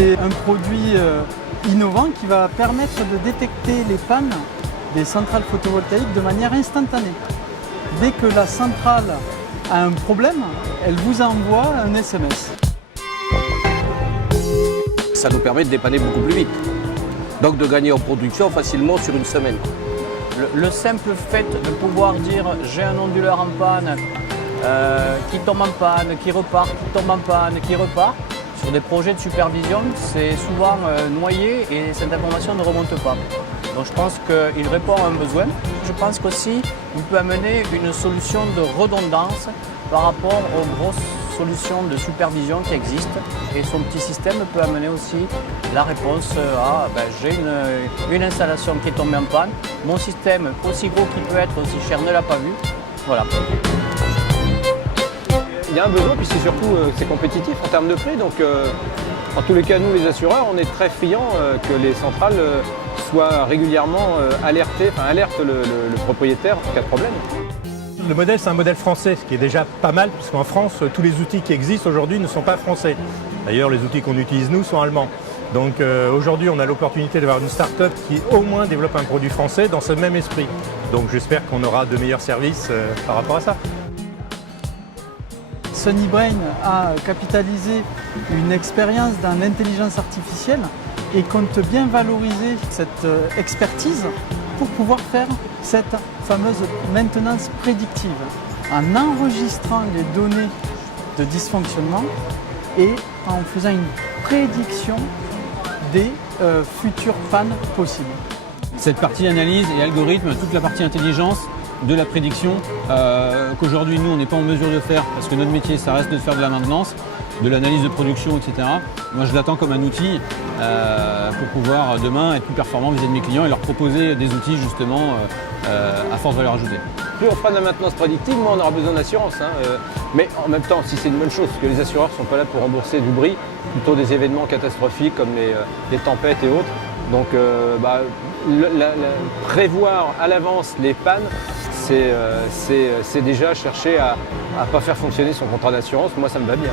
C'est un produit innovant qui va permettre de détecter les pannes des centrales photovoltaïques de manière instantanée. Dès que la centrale a un problème, elle vous envoie un SMS. Ça nous permet de dépanner beaucoup plus vite. Donc de gagner en production facilement sur une semaine. Le simple fait de pouvoir dire j'ai un onduleur en panne, qui tombe en panne, qui repart, qui tombe en panne, qui repart, sur des projets de supervision, c'est souvent noyé et cette information ne remonte pas. Donc je pense qu'il répond à un besoin. Je pense qu'aussi il peut amener une solution de redondance par rapport aux grosses solutions de supervision qui existent. Et son petit système peut amener aussi la réponse à j'ai une installation qui est tombée en panne, mon système aussi gros qu'il peut être, aussi cher, ne l'a pas vu. Voilà. Il y a un besoin, puis c'est surtout c'est compétitif en termes de prix. Donc en tous les cas, nous les assureurs, on est très friands que les centrales soient régulièrement alertées, alertent le propriétaire en cas de problème. Le modèle, c'est un modèle français, ce qui est déjà pas mal, puisqu'en France, tous les outils qui existent aujourd'hui ne sont pas français. D'ailleurs, les outils qu'on utilise, nous, sont allemands. Donc aujourd'hui, on a l'opportunité d'avoir une start-up qui au moins développe un produit français dans ce même esprit. Donc j'espère qu'on aura de meilleurs services par rapport à ça. Sunnybrain a capitalisé une expérience dans l'intelligence artificielle et compte bien valoriser cette expertise pour pouvoir faire cette fameuse maintenance prédictive en enregistrant les données de dysfonctionnement et en faisant une prédiction des futures pannes possibles. Cette partie analyse et algorithme, toute la partie intelligence de la prédiction qu'aujourd'hui nous on n'est pas en mesure de faire parce que notre métier ça reste de faire de la maintenance, de l'analyse de production, etc. Moi je l'attends comme un outil pour pouvoir demain être plus performant vis-à-vis de mes clients et leur proposer des outils justement à forte valeur ajoutée. Plus on fera de la maintenance prédictive, moins on aura besoin d'assurance. Mais en même temps, si c'est une bonne chose, parce que les assureurs ne sont pas là pour rembourser du bris, plutôt des événements catastrophiques comme les tempêtes et autres. Donc prévoir à l'avance les pannes, c'est déjà chercher à ne pas faire fonctionner son contrat d'assurance. Moi, ça me va bien.